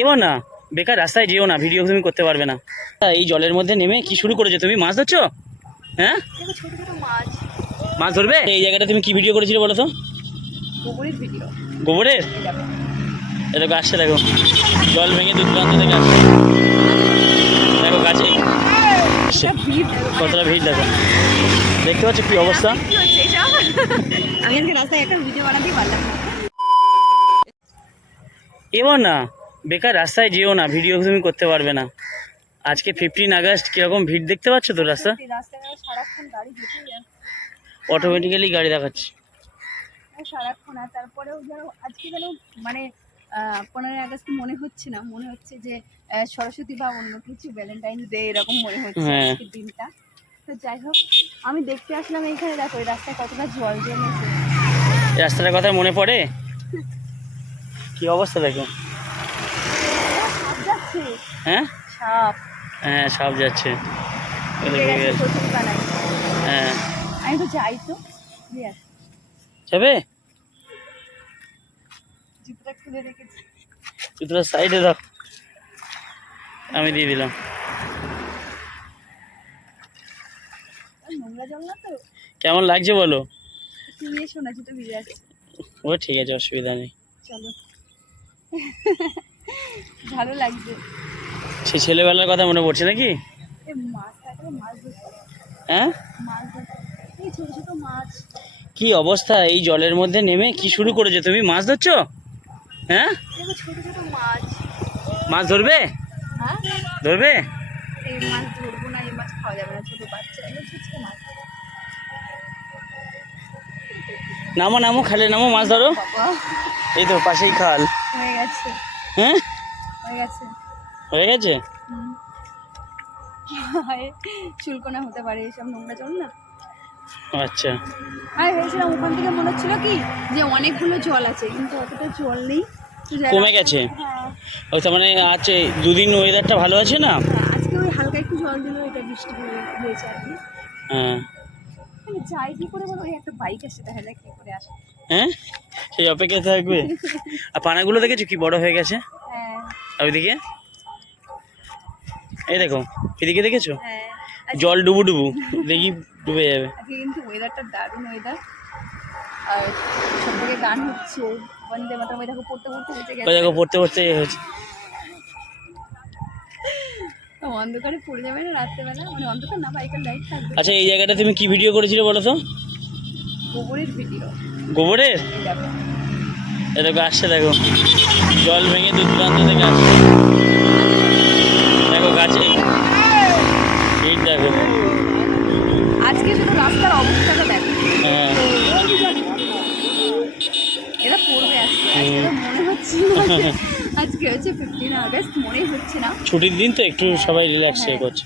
এবার না বেকার রাস্তায় যেও না ভিডিও তুমি করতে পারবে না। এই জলের মধ্যে নেমে কি শুরু করেছ তুমি? মাছ ধরছো? হ্যাঁ? মাছ ধরবে? এই জায়গাটা তুমি কি ভিডিও করেছিলে বলো তো? গোবরের এটা এই দেখো জল ভেঙে দূর দূরান্ত থেকে আসছে দেখো গাছে কতটা ভিড় দেখো। দেখতে পাচ্ছ কি অবস্থা? এবার না। বেকার রাস্তায় যেও না ভিডিও তুমি করতে পারবে না। আজকে ফিফটিন আগস্ট কীরকম ভিড় দেখতে পাচ্ছ তো রাস্তা? অটোমেটিক্যালি গাড়ি দেখাচ্ছে। সারাক্ষণ আর তারপরেও যেন আজকে যেন মানে আহ, পনেরোই আগস্ট মনে হচ্ছে না মনে হচ্ছে যে সরস্বতী বা অন্য কিছু ভ্যালেন্টাইন ডে এরকম মনে হচ্ছে হ্যাঁ। আজকের দিনটা। তো যাই হোক আমি দেখতে আসলাম এইখানে দেখো এই রাস্তায় কতটা জল জমেছে। রাস্তাটার কথা মনে পড়ে? কি অবস্থা দেখো? হ্যাঁ? সাপ। হ্যাঁ সাপ যাচ্ছে। হ্যাঁ। আমি তো যাই তো। দিয়ে যাবে? জুতোটা খুলে রেখেছি। জুতোটা সাইডে দাও। আমি দিয়ে দিলাম। কেমন লাগছে বলো? ও ঠিক আছে অসুবিধা নেই। চলো। ভালো লাগছে। সে ছেলেবেলার কথা মনে পড়ছে নাকি? হ্যাঁ? কি অবস্থা? এই জলের মধ্যে নেমে কি শুরু করেছ তুমি? মাছ ধরছো? হ্যাঁ? মাছ। মাছ ধরবে? হ্যাঁ? ধরবে? নামো নামো খালে নামো মাছ ধরো। এই তো পাশেই খাল। হয়ে গেছে। হ্যাঁ? হয়ে গেছে। হয়ে গেছে? চুলকোনা হতে পারে এসব নোংরা জল না? আচ্ছা। আর ভেবেছিলাম ওখান থেকে মনে হচ্ছিল কি যে অনেকগুলো জল আছে কিন্তু অতটা জল নেই। কমে গেছে? হ্যাঁ। ওই তার মানে আছে দুদিন ওয়েদারটা ভালো আছে না? হ্যাঁ, আজকে ওই হালকা একটু জল দিল এটা বৃষ্টি হয়ে- হয়েছে আর কি। হ্যাঁ। যাই কি করে বলো? একটা বাইক আসছে দেখা যায় কি করে আসে। হ্যাঁ? সেই অপেক্ষায় থাকবে? আর পানাগুলো দেখেছ কি বড় হয়ে গেছে? আর ওইদিকে? এই দেখো এদিকে দেখেছ? হ্যাঁ। জল ডুবু ডুবু দেখি ডুবে যাবে। কিন্তু ওয়েদারটা দারুণ ওয়েদার আর সব থেকে গান হচ্ছে বন্দে মাতরম ওই দেখো পড়তে পড়তে বেঁচে ওই দেখো পড়তে অন্ধকারে পড়ে যাবে না রাত্রেবেলা? মানে অন্ধকার না বাইকের লাইট থাকবে। আচ্ছা এই জায়গাটা তুমি কি ভিডিও করেছিলে বলো তো? গোবরের ভিডিও গোবরের? দেখো আসছে দেখো। জল ভেঙে দূর দূরান্ত থেকে আসছে। দেখো গাছে। ভিড় দেখো। আজকে শুধু রাস্তার অবস্থাটা দেখো। হ্যাঁ। এরা পড়বে আজকে। আজকে মনে হচ্ছে আজকে হচ্ছে ফিফটিন আগস্ট মনেই হচ্ছে না। ছুটির দিন তো একটু সবাই রিল্যাক্স হ্যাঁ। করছে।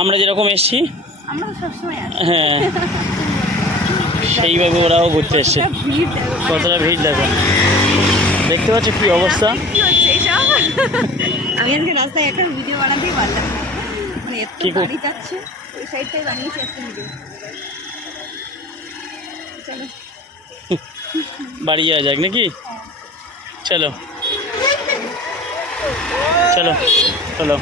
আমরা যেরকম এসছি আমরা সবসময় হ্যাঁ। সেইভাবে ওরাও ঘুরতে এসছে। কতটা ভিড় দেখো। দেখতে পাচ্ছ কি অবস্থা? কি হচ্ছে এসব? আমি আজকে রাস্তায় একটা ভিডিও বানাতেই পারলাম মানে এত গাড়ি যাচ্ছে ওই সাইডটাই বানিয়েছি একটা ভিডিও চলো। বাড়ি যাওয়া যাক নাকি? চলো। চলো চলো।